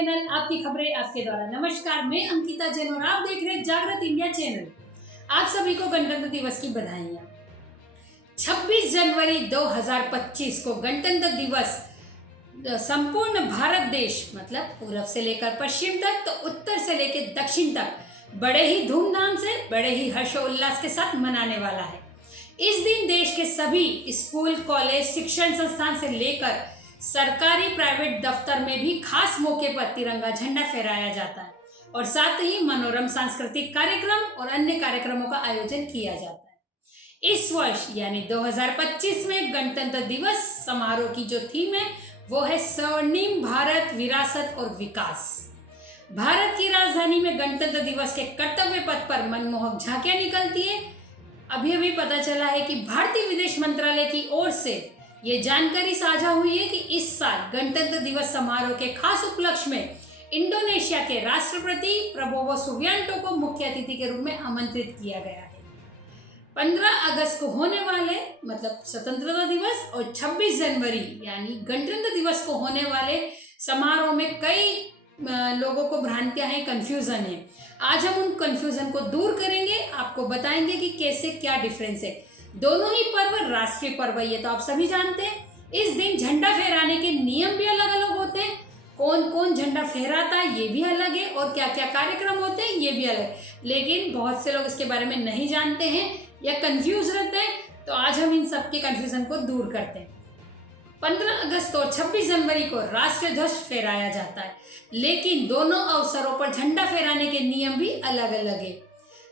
Channel आपकी खबरें आपके द्वारा। नमस्कार, मैं अंकिता जैन और आप देख रहे हैं जागृत इंडिया चैनल। आप सभी को गणतंत्र दिवस की बधाइयाँ। 26 जनवरी 2025 को गणतंत्र दिवस संपूर्ण भारत देश मतलब पूरब से लेकर पश्चिम तक तो उत्तर से लेकर दक्षिण तक बड़े ही धूमधाम से, बड़े ही हर्षोल्लास के साथ मनाने वाला है। इस दिन देश के सभी स्कूल, कॉलेज, शिक्षण संस्थान से लेकर सरकारी प्राइवेट दफ्तर में भी खास मौके पर तिरंगा झंडा फहराया जाता है और साथ ही मनोरम सांस्कृतिक कार्यक्रम और अन्य कार्यक्रमों का आयोजन किया जाता है। इस वर्ष यानी 2025 में गणतंत्र दिवस समारोह की जो थीम है वो है स्वर्णिम भारत, विरासत और विकास। भारत की राजधानी में गणतंत्र दिवस के कर्तव्य पथ पर मनमोहक झांकियां निकलती है। अभी पता चला है कि भारतीय विदेश मंत्रालय की ओर से ये जानकारी साझा हुई है कि इस साल गणतंत्र दिवस समारोह के खास उपलक्ष्य में इंडोनेशिया के राष्ट्रपति प्रबोवो सुबियांटो को मुख्य अतिथि के रूप में आमंत्रित किया गया है। 15 अगस्त को होने वाले मतलब स्वतंत्रता दिवस और 26 जनवरी यानी गणतंत्र दिवस को होने वाले समारोह में कई लोगों को भ्रांतियां हैं, कंफ्यूजन है। आज हम उन कंफ्यूजन को दूर करेंगे, आपको बताएंगे कि कैसे क्या डिफरेंस है। दोनों ही पर्व राष्ट्रीय पर्व है, ये तो आप सभी जानते हैं। इस दिन झंडा फहराने के नियम भी अलग अलग होते हैं, कौन कौन झंडा फहराता है ये भी अलग है और क्या क्या कार्यक्रम होते हैं ये भी अलग है। लेकिन बहुत से लोग इसके बारे में नहीं जानते हैं या कंफ्यूज रहते हैं, तो आज हम इन सब के कंफ्यूजन को दूर करते हैं। 15 अगस्त और 26 जनवरी को राष्ट्रीय ध्वज फहराया जाता है, लेकिन दोनों अवसरों पर झंडा फहराने के नियम भी अलग अलग है।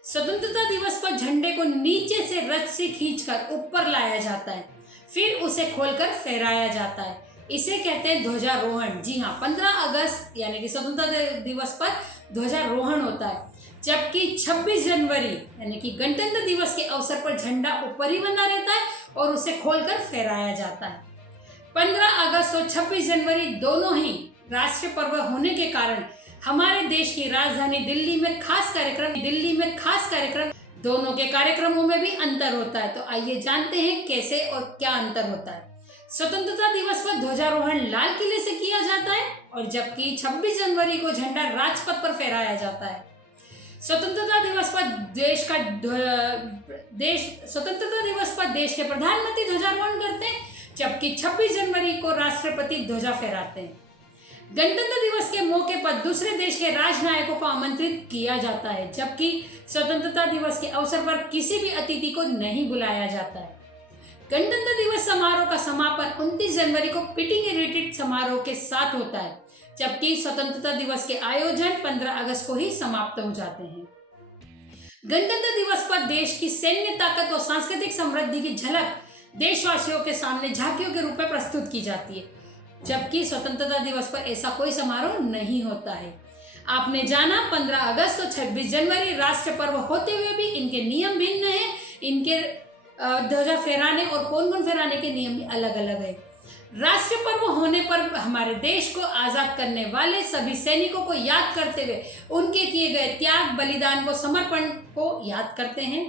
स्वतंत्रता दिवस पर झंडे को नीचे से रस्सी खींचकर ऊपर लाया जाता है, फिर उसे खोलकर फहराया जाता है। इसे कहते हैं ध्वजारोहण। जी हाँ, 15 अगस्त यानी कि स्वतंत्रता दिवस पर ध्वजारोहण होता है, जबकि 26 जनवरी यानी कि गणतंत्र दिवस के अवसर पर झंडा ऊपर ही बना रहता है और उसे खोलकर फहराया जाता है। 15 अगस्त और 26 जनवरी दोनों ही राष्ट्रीय पर्व होने के कारण हमारे देश की राजधानी दिल्ली में खास कार्यक्रम दोनों के कार्यक्रमों में भी अंतर होता है। तो आइए जानते हैं कैसे और क्या अंतर होता है। स्वतंत्रता दिवस पर ध्वजारोहण लाल किले से किया जाता है और जबकि 26 जनवरी को झंडा राजपथ पर फहराया जाता है। स्वतंत्रता दिवस पर देश के प्रधानमंत्री ध्वजारोहण करते हैं, जबकि 26 जनवरी को राष्ट्रपति ध्वजा फहराते हैं। गणतंत्र दिवस के मौके पर दूसरे देश के राजनायकों को आमंत्रित किया जाता है, जबकि स्वतंत्रता दिवस के अवसर पर किसी भी अतिथि को नहीं बुलाया जाता है। गणतंत्र दिवस समारोह का समापन 29 जनवरी को पिटिंग रिट्रीट समारोह के साथ होता है, जबकि स्वतंत्रता दिवस के आयोजन 15 अगस्त को ही समाप्त हो जाते हैं। गणतंत्र दिवस पर देश की सैन्य ताकत और सांस्कृतिक समृद्धि की झलक देशवासियों के सामने झांकियों के रूप में प्रस्तुत की जाती है, जबकि स्वतंत्रता दिवस पर ऐसा कोई समारोह नहीं होता है। आपने जाना 15 अगस्त और 26 जनवरी राष्ट्रीय पर्व होते हुए भी इनके नियम भिन्न हैं, इनके ध्वजा फहराने और कौन कौन फहराने के नियम भी अलग अलग है। राष्ट्रीय पर्व होने पर हमारे देश को आजाद करने वाले सभी सैनिकों को याद करते हुए उनके किए गए त्याग, बलिदान व समर्पण को याद करते हैं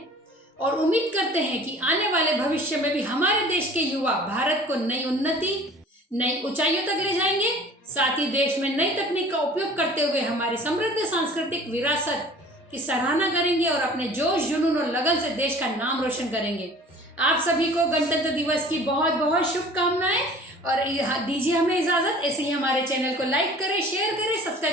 और उम्मीद करते हैं कि आने वाले भविष्य में भी हमारे देश के युवा भारत को नई उन्नति, नई ऊंचाइयों तक ले जाएंगे। साथ ही देश में नई तकनीक का उपयोग करते हुए हमारी समृद्ध सांस्कृतिक विरासत की सराहना करेंगे और अपने जोश, जुनून और लगन से देश का नाम रोशन करेंगे। आप सभी को गणतंत्र दिवस की बहुत बहुत शुभकामनाएं और दीजिए हमें इजाजत। ऐसे ही हमारे चैनल को लाइक करें, शेयर करें, सब्सक्राइब